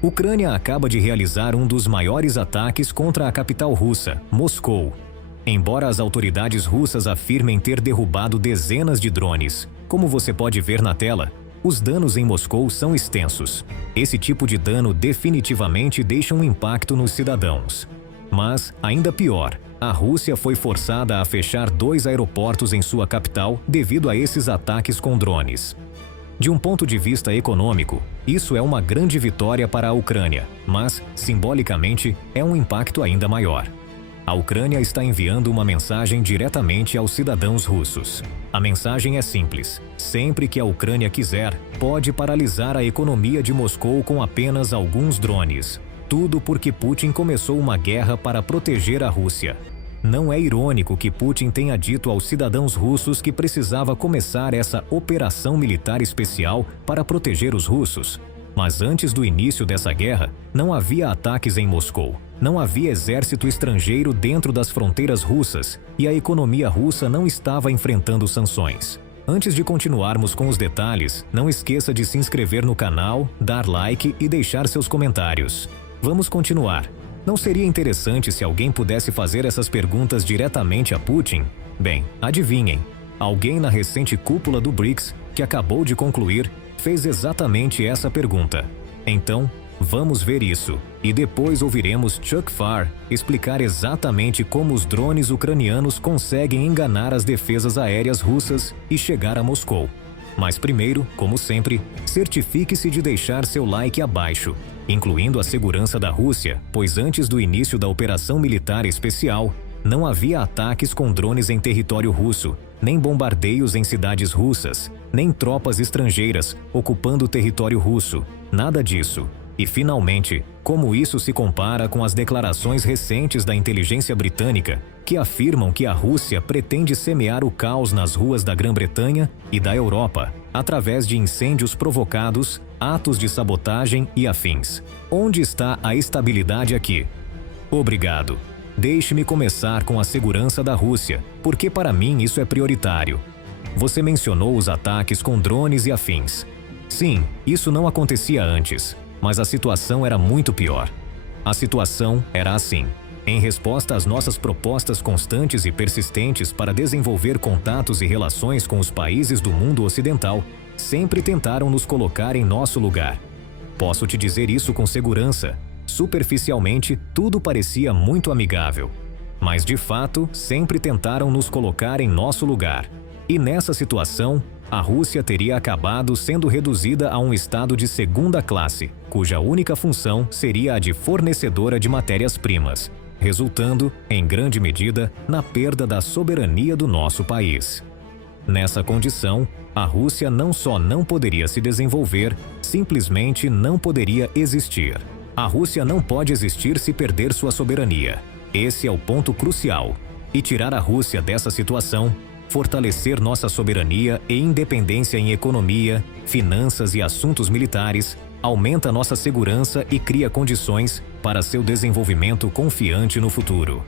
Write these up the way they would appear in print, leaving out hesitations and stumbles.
Ucrânia acaba de realizar um dos maiores ataques contra a capital russa, Moscou. Embora as autoridades russas afirmem ter derrubado dezenas de drones, como você pode ver na tela, os danos em Moscou são extensos. Esse tipo de dano definitivamente deixa um impacto nos cidadãos. Mas, ainda pior, a Rússia foi forçada a fechar 2 aeroportos em sua capital devido a esses ataques com drones. De um ponto de vista econômico, isso é uma grande vitória para a Ucrânia, mas, simbolicamente, é um impacto ainda maior. A Ucrânia está enviando uma mensagem diretamente aos cidadãos russos. A mensagem é simples: sempre que a Ucrânia quiser, pode paralisar a economia de Moscou com apenas alguns drones. Tudo porque Putin começou uma guerra para proteger a Rússia. Não é irônico que Putin tenha dito aos cidadãos russos que precisava começar essa operação militar especial para proteger os russos? Mas antes do início dessa guerra, não havia ataques em Moscou. Não havia exército estrangeiro dentro das fronteiras russas e a economia russa não estava enfrentando sanções. Antes de continuarmos com os detalhes, não esqueça de se inscrever no canal, dar like e deixar seus comentários. Vamos continuar. Não seria interessante se alguém pudesse fazer essas perguntas diretamente a Putin? Bem, adivinhem. Alguém na recente cúpula do BRICS, que acabou de concluir, fez exatamente essa pergunta. Então, vamos ver isso, e depois ouviremos Chuck Farr explicar exatamente como os drones ucranianos conseguem enganar as defesas aéreas russas e chegar a Moscou. Mas primeiro, como sempre, certifique-se de deixar seu like abaixo, incluindo a segurança da Rússia, pois antes do início da operação militar especial, não havia ataques com drones em território russo, nem bombardeios em cidades russas, nem tropas estrangeiras ocupando o território russo, nada disso. E finalmente, como isso se compara com as declarações recentes da inteligência britânica, que afirmam que a Rússia pretende semear o caos nas ruas da Grã-Bretanha e da Europa, através de incêndios provocados, atos de sabotagem e afins. Onde está a estabilidade aqui? Obrigado. Deixe-me começar com a segurança da Rússia, porque para mim isso é prioritário. Você mencionou os ataques com drones e afins. Sim, isso não acontecia antes, mas a situação era muito pior. A situação era assim. Em resposta às nossas propostas constantes e persistentes para desenvolver contatos e relações com os países do mundo ocidental, sempre tentaram nos colocar em nosso lugar. Posso te dizer isso com segurança. Superficialmente, tudo parecia muito amigável. Mas, de fato, sempre tentaram nos colocar em nosso lugar. E nessa situação, a Rússia teria acabado sendo reduzida a um estado de segunda classe, cuja única função seria a de fornecedora de matérias-primas, resultando, em grande medida, na perda da soberania do nosso país. Nessa condição, a Rússia não só não poderia se desenvolver, simplesmente não poderia existir. A Rússia não pode existir se perder sua soberania. Esse é o ponto crucial. E tirar a Rússia dessa situação, fortalecer nossa soberania e independência em economia, finanças e assuntos militares, aumenta nossa segurança e cria condições para seu desenvolvimento confiante no futuro.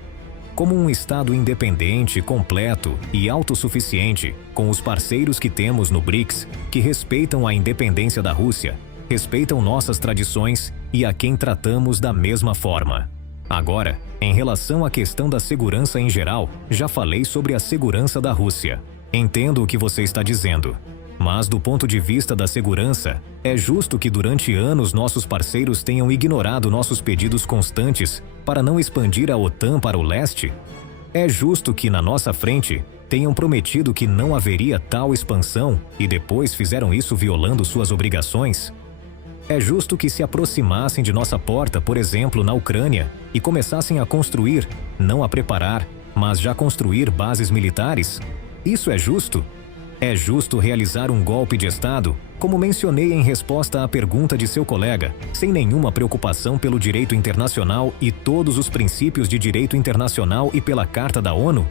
Como um Estado independente, completo e autossuficiente, com os parceiros que temos no BRICS, que respeitam a independência da Rússia, respeitam nossas tradições e a quem tratamos da mesma forma. Agora, em relação à questão da segurança em geral, já falei sobre a segurança da Rússia. Entendo o que você está dizendo. Mas do ponto de vista da segurança, é justo que durante anos nossos parceiros tenham ignorado nossos pedidos constantes para não expandir a OTAN para o leste? É justo que na nossa frente tenham prometido que não haveria tal expansão e depois fizeram isso violando suas obrigações? É justo que se aproximassem de nossa porta, por exemplo, na Ucrânia, e começassem a construir, não a preparar, mas já construir bases militares? Isso é justo? É justo realizar um golpe de Estado, como mencionei em resposta à pergunta de seu colega, sem nenhuma preocupação pelo direito internacional e todos os princípios de direito internacional e pela Carta da ONU?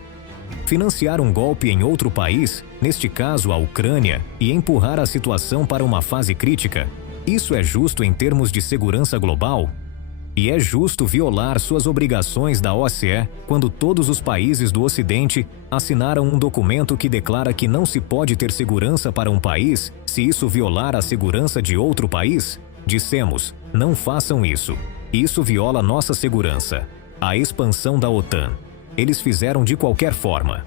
Financiar um golpe em outro país, neste caso a Ucrânia, e empurrar a situação para uma fase crítica? Isso é justo em termos de segurança global? E é justo violar suas obrigações da OSCE quando todos os países do Ocidente assinaram um documento que declara que não se pode ter segurança para um país se isso violar a segurança de outro país? Dissemos, Não façam isso. Isso viola nossa segurança. A expansão da OTAN. Eles fizeram de qualquer forma.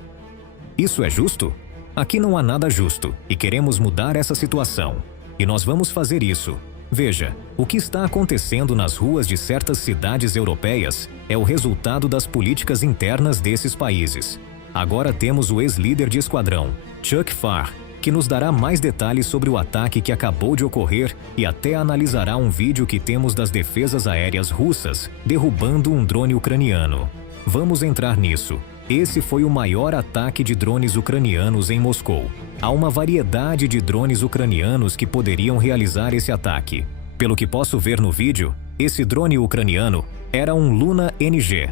Isso é justo? Aqui não há nada justo e queremos mudar essa situação. E nós vamos fazer isso. Veja, o que está acontecendo nas ruas de certas cidades europeias é o resultado das políticas internas desses países. Agora temos o ex-líder de esquadrão, Chuck Farr, que nos dará mais detalhes sobre o ataque que acabou de ocorrer e até analisará um vídeo que temos das defesas aéreas russas derrubando um drone ucraniano. Vamos entrar nisso. Esse foi o maior ataque de drones ucranianos em Moscou. Há uma variedade de drones ucranianos que poderiam realizar esse ataque. Pelo que posso ver no vídeo, esse drone ucraniano era um Luna NG.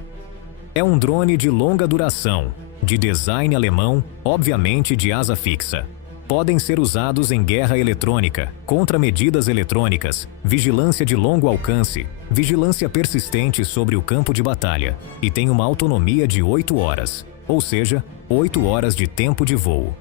É um drone de longa duração, de design alemão, obviamente de asa fixa. Podem ser usados em guerra eletrônica, contramedidas eletrônicas, vigilância de longo alcance, vigilância persistente sobre o campo de batalha e tem uma autonomia de 8 horas, ou seja, 8 horas de tempo de voo.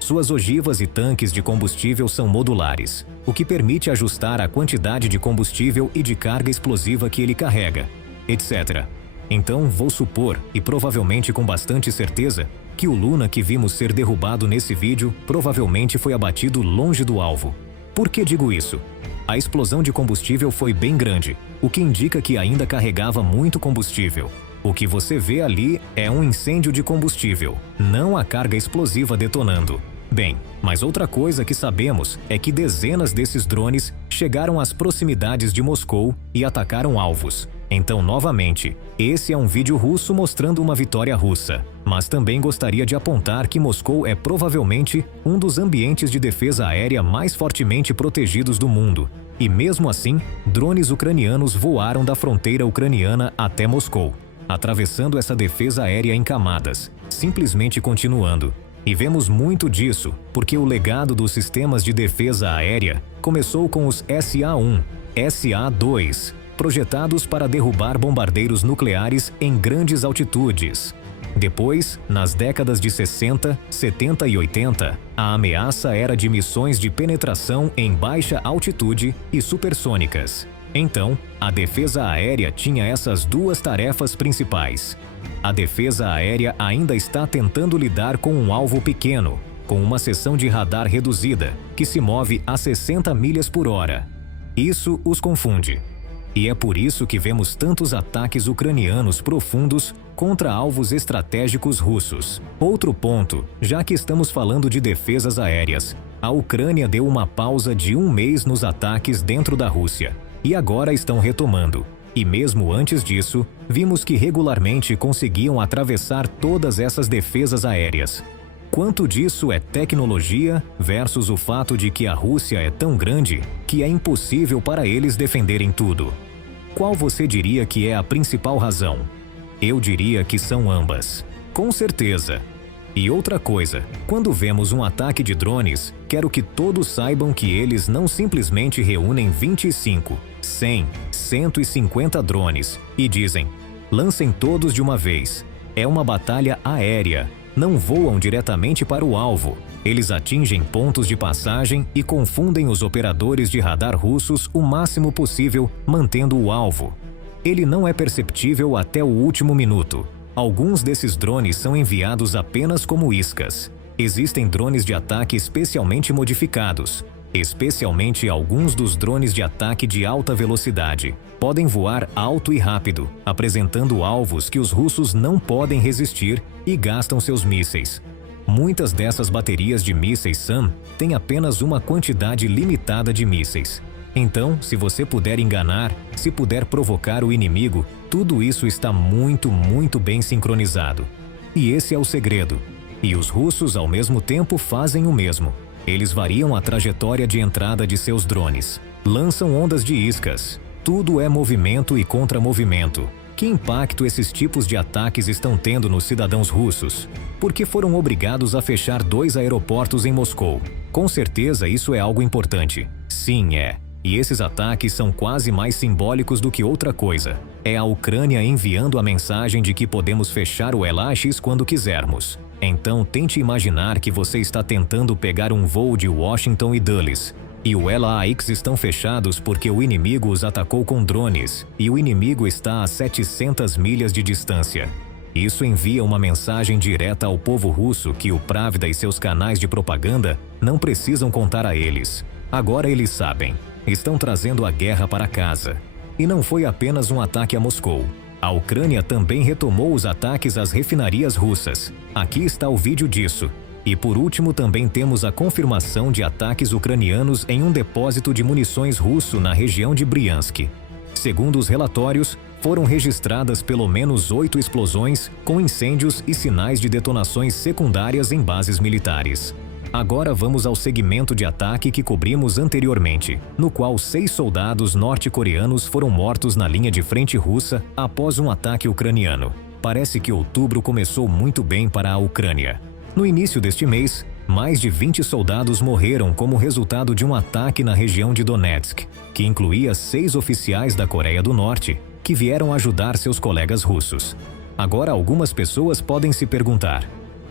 Suas ogivas e tanques de combustível são modulares, o que permite ajustar a quantidade de combustível e de carga explosiva que ele carrega, etc. Então, vou supor, e provavelmente com bastante certeza, que o Luna que vimos ser derrubado nesse vídeo provavelmente foi abatido longe do alvo. Por que digo isso? A explosão de combustível foi bem grande, o que indica que ainda carregava muito combustível. O que você vê ali é um incêndio de combustível, não a carga explosiva detonando. Bem, mas outra coisa que sabemos é que dezenas desses drones chegaram às proximidades de Moscou e atacaram alvos. Então, novamente, esse é um vídeo russo mostrando uma vitória russa. Mas também gostaria de apontar que Moscou é provavelmente um dos ambientes de defesa aérea mais fortemente protegidos do mundo. E mesmo assim, drones ucranianos voaram da fronteira ucraniana até Moscou, atravessando essa defesa aérea em camadas, simplesmente continuando. E vemos muito disso, porque o legado dos sistemas de defesa aérea começou com os SA-1, SA-2, projetados para derrubar bombardeiros nucleares em grandes altitudes. Depois, nas décadas de 60, 70 e 80, a ameaça era de missões de penetração em baixa altitude e supersônicas. Então, a defesa aérea tinha essas duas tarefas principais. A defesa aérea ainda está tentando lidar com um alvo pequeno, com uma seção de radar reduzida, que se move a 60 milhas por hora. Isso os confunde. E é por isso que vemos tantos ataques ucranianos profundos contra alvos estratégicos russos. Outro ponto, já que estamos falando de defesas aéreas, a Ucrânia deu uma pausa de 1 mês nos ataques dentro da Rússia, e agora estão retomando. E mesmo antes disso, vimos que regularmente conseguiam atravessar todas essas defesas aéreas. Quanto disso é tecnologia versus o fato de que a Rússia é tão grande que é impossível para eles defenderem tudo? Qual você diria que é a principal razão? Eu diria que são ambas. Com certeza. E outra coisa, quando vemos um ataque de drones, quero que todos saibam que eles não simplesmente reúnem 25, 100, 150 drones e dizem: lancem todos de uma vez. É uma batalha aérea. Não voam diretamente para o alvo. Eles atingem pontos de passagem e confundem os operadores de radar russos o máximo possível, mantendo o alvo. Ele não é perceptível até o último minuto. Alguns desses drones são enviados apenas como iscas. Existem drones de ataque especialmente modificados, especialmente alguns dos drones de ataque de alta velocidade. Podem voar alto e rápido, apresentando alvos que os russos não podem resistir e gastam seus mísseis. Muitas dessas baterias de mísseis SAM têm apenas uma quantidade limitada de mísseis. Então, se você puder enganar, se puder provocar o inimigo, tudo isso está muito bem sincronizado. E esse é o segredo. E os russos, ao mesmo tempo, fazem o mesmo. Eles variam a trajetória de entrada de seus drones. Lançam ondas de iscas. Tudo é movimento e contramovimento. Que impacto esses tipos de ataques estão tendo nos cidadãos russos? Porque foram obrigados a fechar 2 aeroportos em Moscou. Com certeza isso é algo importante. Sim, é. E esses ataques são quase mais simbólicos do que outra coisa. É a Ucrânia enviando a mensagem de que podemos fechar o LAX quando quisermos. Então tente imaginar que você está tentando pegar um voo de Washington e Dulles. E o LAX estão fechados porque o inimigo os atacou com drones e o inimigo está a 700 milhas de distância. Isso envia uma mensagem direta ao povo russo que o Pravda e seus canais de propaganda não precisam contar a eles. Agora eles sabem. Estão trazendo a guerra para casa. E não foi apenas um ataque a Moscou. A Ucrânia também retomou os ataques às refinarias russas. Aqui está o vídeo disso. E por último também temos a confirmação de ataques ucranianos em um depósito de munições russo na região de Briansk. Segundo os relatórios, foram registradas pelo menos 8 explosões, com incêndios e sinais de detonações secundárias em bases militares. Agora vamos ao segmento de ataque que cobrimos anteriormente, no qual 6 soldados norte-coreanos foram mortos na linha de frente russa após um ataque ucraniano. Parece que outubro começou muito bem para a Ucrânia. No início deste mês, mais de 20 soldados morreram como resultado de um ataque na região de Donetsk, que incluía 6 oficiais da Coreia do Norte, que vieram ajudar seus colegas russos. Agora algumas pessoas podem se perguntar: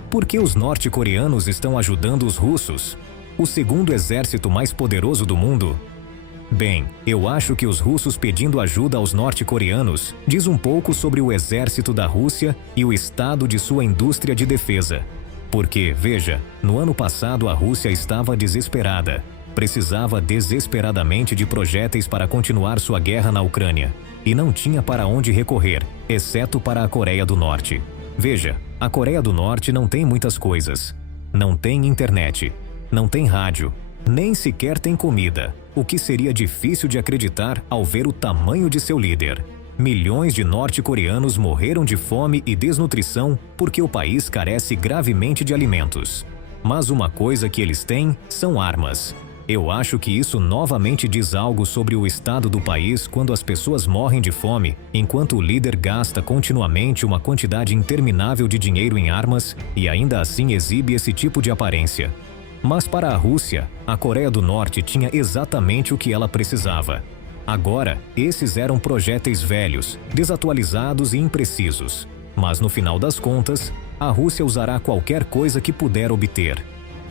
por que os norte-coreanos estão ajudando os russos? O segundo exército mais poderoso do mundo? Bem, eu acho que os russos pedindo ajuda aos norte-coreanos diz um pouco sobre o exército da Rússia e o estado de sua indústria de defesa. Porque, veja, no ano passado a Rússia estava desesperada. Precisava desesperadamente de projéteis para continuar sua guerra na Ucrânia. E não tinha para onde recorrer, exceto para a Coreia do Norte. Veja, a Coreia do Norte não tem muitas coisas. Não tem internet, não tem rádio, nem sequer tem comida, o que seria difícil de acreditar ao ver o tamanho de seu líder. Milhões de norte-coreanos morreram de fome e desnutrição porque o país carece gravemente de alimentos. Mas uma coisa que eles têm são armas. Eu acho que isso novamente diz algo sobre o estado do país quando as pessoas morrem de fome, enquanto o líder gasta continuamente uma quantidade interminável de dinheiro em armas e ainda assim exibe esse tipo de aparência. Mas para a Rússia, a Coreia do Norte tinha exatamente o que ela precisava. Agora, esses eram projéteis velhos, desatualizados e imprecisos. Mas no final das contas, a Rússia usará qualquer coisa que puder obter.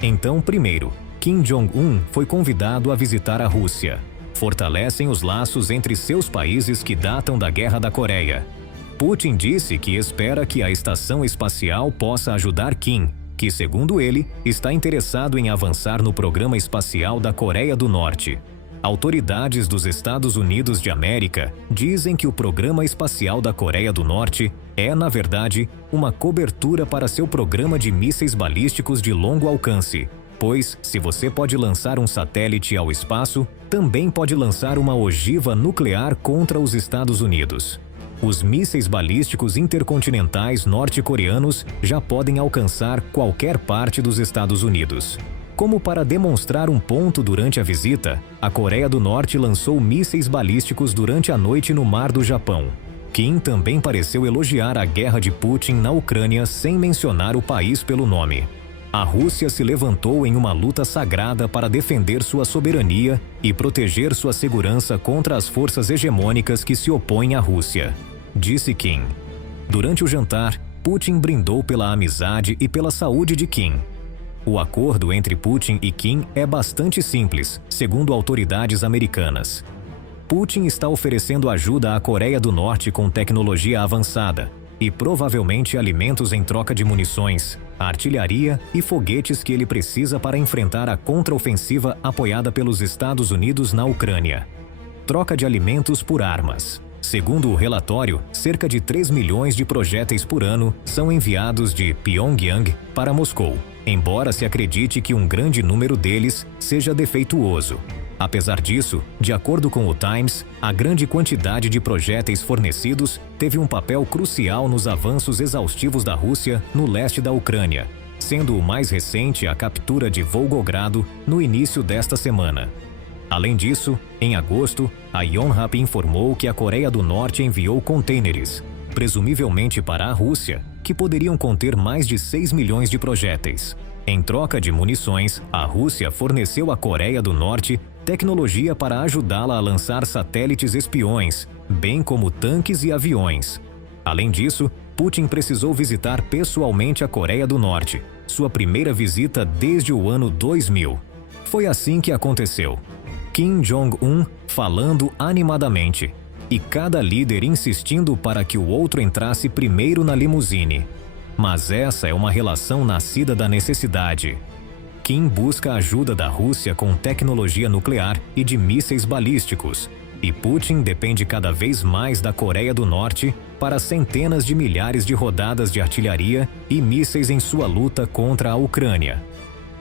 Então, primeiro, Kim Jong-un foi convidado a visitar a Rússia. Fortalecem os laços entre seus países que datam da Guerra da Coreia. Putin disse que espera que a estação espacial possa ajudar Kim, que, segundo ele, está interessado em avançar no programa espacial da Coreia do Norte. Autoridades dos Estados Unidos de América dizem que o programa espacial da Coreia do Norte é, na verdade, uma cobertura para seu programa de mísseis balísticos de longo alcance, pois, se você pode lançar um satélite ao espaço, também pode lançar uma ogiva nuclear contra os Estados Unidos. Os mísseis balísticos intercontinentais norte-coreanos já podem alcançar qualquer parte dos Estados Unidos. Como para demonstrar um ponto durante a visita, a Coreia do Norte lançou mísseis balísticos durante a noite no Mar do Japão. Kim também pareceu elogiar a guerra de Putin na Ucrânia sem mencionar o país pelo nome. A Rússia se levantou em uma luta sagrada para defender sua soberania e proteger sua segurança contra as forças hegemônicas que se opõem à Rússia, disse Kim. Durante o jantar, Putin brindou pela amizade e pela saúde de Kim. O acordo entre Putin e Kim é bastante simples, segundo autoridades americanas. Putin está oferecendo ajuda à Coreia do Norte com tecnologia avançada e provavelmente alimentos em troca de munições, artilharia e foguetes que ele precisa para enfrentar a contraofensiva apoiada pelos Estados Unidos na Ucrânia. Troca de alimentos por armas. Segundo o relatório, cerca de 3 milhões de projéteis por ano são enviados de Pyongyang para Moscou, embora se acredite que um grande número deles seja defeituoso. Apesar disso, de acordo com o Times, a grande quantidade de projéteis fornecidos teve um papel crucial nos avanços exaustivos da Rússia no leste da Ucrânia, sendo o mais recente a captura de Volgogrado no início desta semana. Além disso, em agosto, a Yonhap informou que a Coreia do Norte enviou contêineres, presumivelmente para a Rússia, que poderiam conter mais de 6 milhões de projéteis. Em troca de munições, a Rússia forneceu à Coreia do Norte tecnologia para ajudá-la a lançar satélites espiões, bem como tanques e aviões. Além disso, Putin precisou visitar pessoalmente a Coreia do Norte, sua primeira visita desde o ano 2000. Foi assim que aconteceu. Kim Jong-un falando animadamente, e cada líder insistindo para que o outro entrasse primeiro na limusine. Mas essa é uma relação nascida da necessidade. Kim busca a ajuda da Rússia com tecnologia nuclear e de mísseis balísticos, e Putin depende cada vez mais da Coreia do Norte para centenas de milhares de rodadas de artilharia e mísseis em sua luta contra a Ucrânia.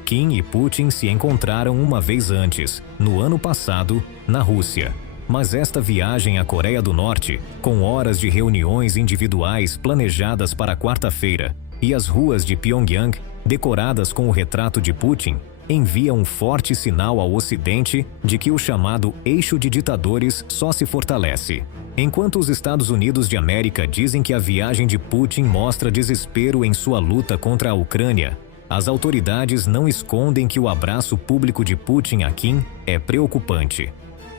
Kim e Putin se encontraram uma vez antes, no ano passado, na Rússia. Mas esta viagem à Coreia do Norte, com horas de reuniões individuais planejadas para quarta-feira, e as ruas de Pyongyang, decoradas com o retrato de Putin, envia um forte sinal ao Ocidente de que o chamado eixo de ditadores só se fortalece. Enquanto os Estados Unidos de América dizem que a viagem de Putin mostra desespero em sua luta contra a Ucrânia, as autoridades não escondem que o abraço público de Putin a Kim é preocupante.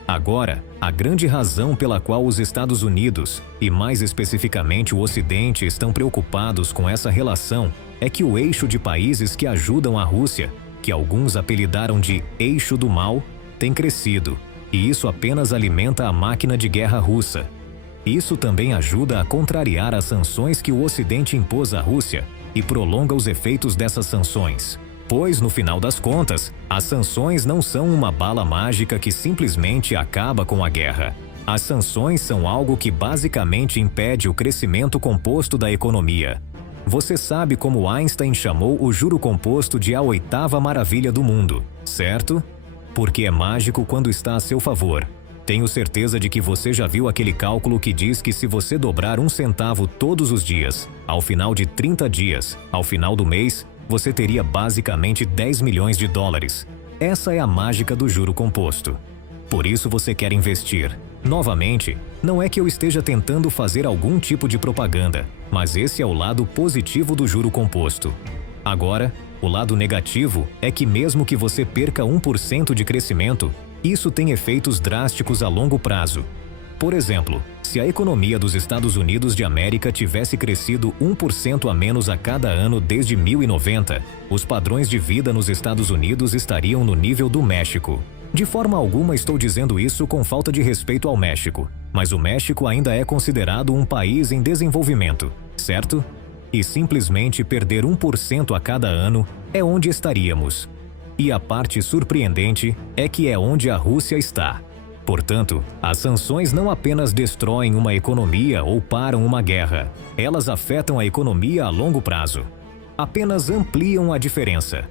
Agora, a grande razão pela qual os Estados Unidos, e mais especificamente o Ocidente, estão preocupados com essa relação é que o eixo de países que ajudam a Rússia, que alguns apelidaram de eixo do mal, tem crescido, e isso apenas alimenta a máquina de guerra russa. Isso também ajuda a contrariar as sanções que o Ocidente impôs à Rússia e prolonga os efeitos dessas sanções. Pois, no final das contas, as sanções não são uma bala mágica que simplesmente acaba com a guerra. As sanções são algo que basicamente impede o crescimento composto da economia. Você sabe como Einstein chamou o juro composto de a oitava maravilha do mundo, certo? Porque é mágico quando está a seu favor. Tenho certeza de que você já viu aquele cálculo que diz que se você dobrar 1 centavo todos os dias, ao final de 30 dias, ao final do mês, você teria basicamente 10 milhões de dólares. Essa é a mágica do juro composto. Por isso você quer investir. Novamente, não é que eu esteja tentando fazer algum tipo de propaganda, mas esse é o lado positivo do juro composto. Agora, o lado negativo é que mesmo que você perca 1% de crescimento, isso tem efeitos drásticos a longo prazo. Por exemplo, se a economia dos Estados Unidos de América tivesse crescido 1% a menos a cada ano desde 1090, os padrões de vida nos Estados Unidos estariam no nível do México. De forma alguma estou dizendo isso com falta de respeito ao México, mas o México ainda é considerado um país em desenvolvimento, certo? E simplesmente perder 1% a cada ano é onde estaríamos. E a parte surpreendente é que é onde a Rússia está. Portanto, as sanções não apenas destroem uma economia ou param uma guerra, elas afetam a economia a longo prazo. Apenas ampliam a diferença.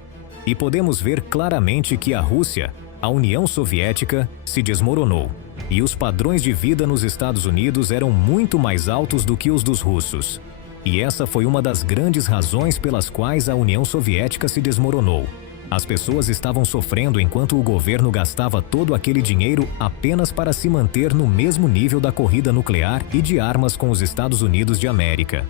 E podemos ver claramente que a Rússia, a União Soviética, se desmoronou, e os padrões de vida nos Estados Unidos eram muito mais altos do que os dos russos. E essa foi uma das grandes razões pelas quais a União Soviética se desmoronou. As pessoas estavam sofrendo enquanto o governo gastava todo aquele dinheiro apenas para se manter no mesmo nível da corrida nuclear e de armas com os Estados Unidos de América.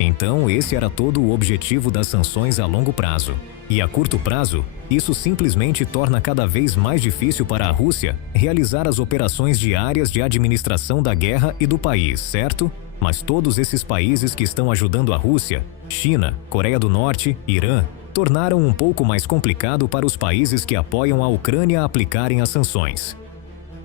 Então, esse era todo o objetivo das sanções a longo prazo. E a curto prazo, isso simplesmente torna cada vez mais difícil para a Rússia realizar as operações diárias de administração da guerra e do país, certo? Mas todos esses países que estão ajudando a Rússia, China, Coreia do Norte, Irã, tornaram um pouco mais complicado para os países que apoiam a Ucrânia a aplicarem as sanções.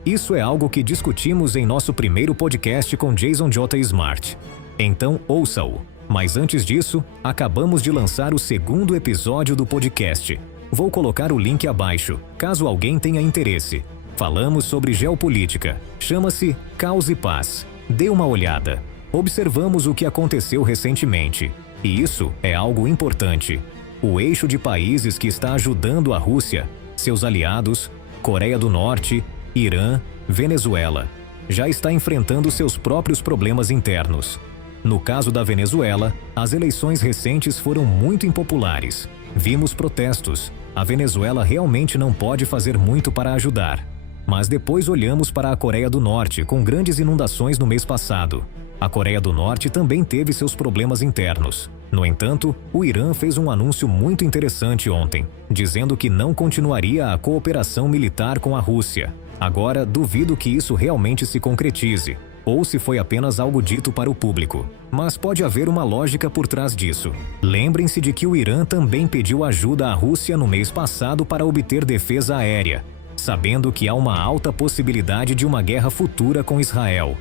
Isso é algo que discutimos em nosso primeiro podcast com Jason J. Smart. Então, ouça-o. Mas antes disso, acabamos de lançar o segundo episódio do podcast. Vou colocar o link abaixo, caso alguém tenha interesse. Falamos sobre geopolítica. Chama-se Caos e Paz. Dê uma olhada. Observamos o que aconteceu recentemente. E isso é algo importante. O eixo de países que está ajudando a Rússia, seus aliados, Coreia do Norte, Irã, Venezuela, já está enfrentando seus próprios problemas internos. No caso da Venezuela, as eleições recentes foram muito impopulares. Vimos protestos. A Venezuela realmente não pode fazer muito para ajudar. Mas depois olhamos para a Coreia do Norte, com grandes inundações no mês passado. A Coreia do Norte também teve seus problemas internos. No entanto, o Irã fez um anúncio muito interessante ontem, dizendo que não continuaria a cooperação militar com a Rússia. Agora, duvido que isso realmente se concretize. ou se foi apenas algo dito para o público. Mas pode haver uma lógica por trás disso. Lembrem-se de que o Irã também pediu ajuda à Rússia no mês passado para obter defesa aérea, sabendo que há uma alta possibilidade de uma guerra futura com Israel.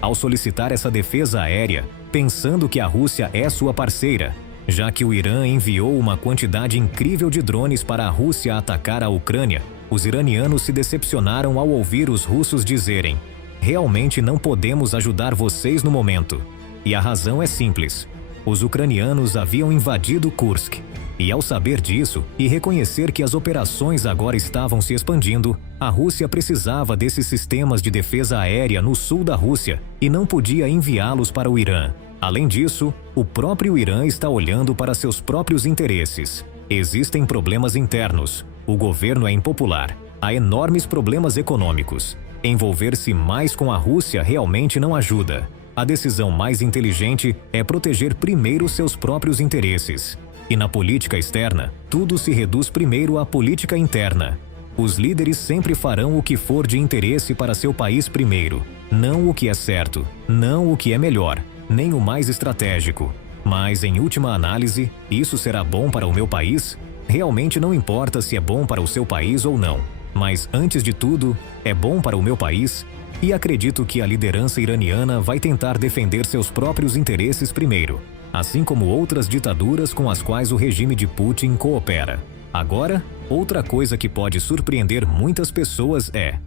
Ao solicitar essa defesa aérea, pensando que a Rússia é sua parceira, já que o Irã enviou uma quantidade incrível de drones para a Rússia atacar a Ucrânia, os iranianos se decepcionaram ao ouvir os russos dizerem: realmente não podemos ajudar vocês no momento. E a razão é simples. Os ucranianos haviam invadido Kursk. E ao saber disso e reconhecer que as operações agora estavam se expandindo, a Rússia precisava desses sistemas de defesa aérea no sul da Rússia e não podia enviá-los para o Irã. Além disso, o próprio Irã está olhando para seus próprios interesses. Existem problemas internos, o governo é impopular, há enormes problemas econômicos. Envolver-se mais com a Rússia realmente não ajuda. A decisão mais inteligente é proteger primeiro seus próprios interesses. E na política externa, tudo se reduz primeiro à política interna. Os líderes sempre farão o que for de interesse para seu país primeiro, não o que é certo, não o que é melhor, nem o mais estratégico. Mas, em última análise, isso será bom para o meu país? Realmente não importa se é bom para o seu país ou não. Mas, antes de tudo, é bom para o meu país? E acredito que a liderança iraniana vai tentar defender seus próprios interesses primeiro, assim como outras ditaduras com as quais o regime de Putin coopera. Agora, outra coisa que pode surpreender muitas pessoas é: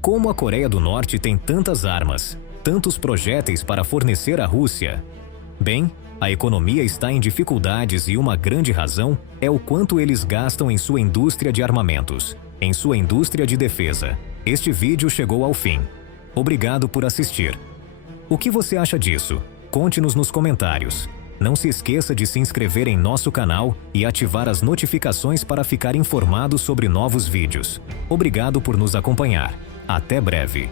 como a Coreia do Norte tem tantas armas, tantos projéteis para fornecer à Rússia? Bem, a economia está em dificuldades e uma grande razão é o quanto eles gastam em sua indústria de armamentos, em sua indústria de defesa. Este vídeo chegou ao fim. Obrigado por assistir. O que você acha disso? Conte-nos nos comentários. Não se esqueça de se inscrever em nosso canal e ativar as notificações para ficar informado sobre novos vídeos. Obrigado por nos acompanhar. Até breve.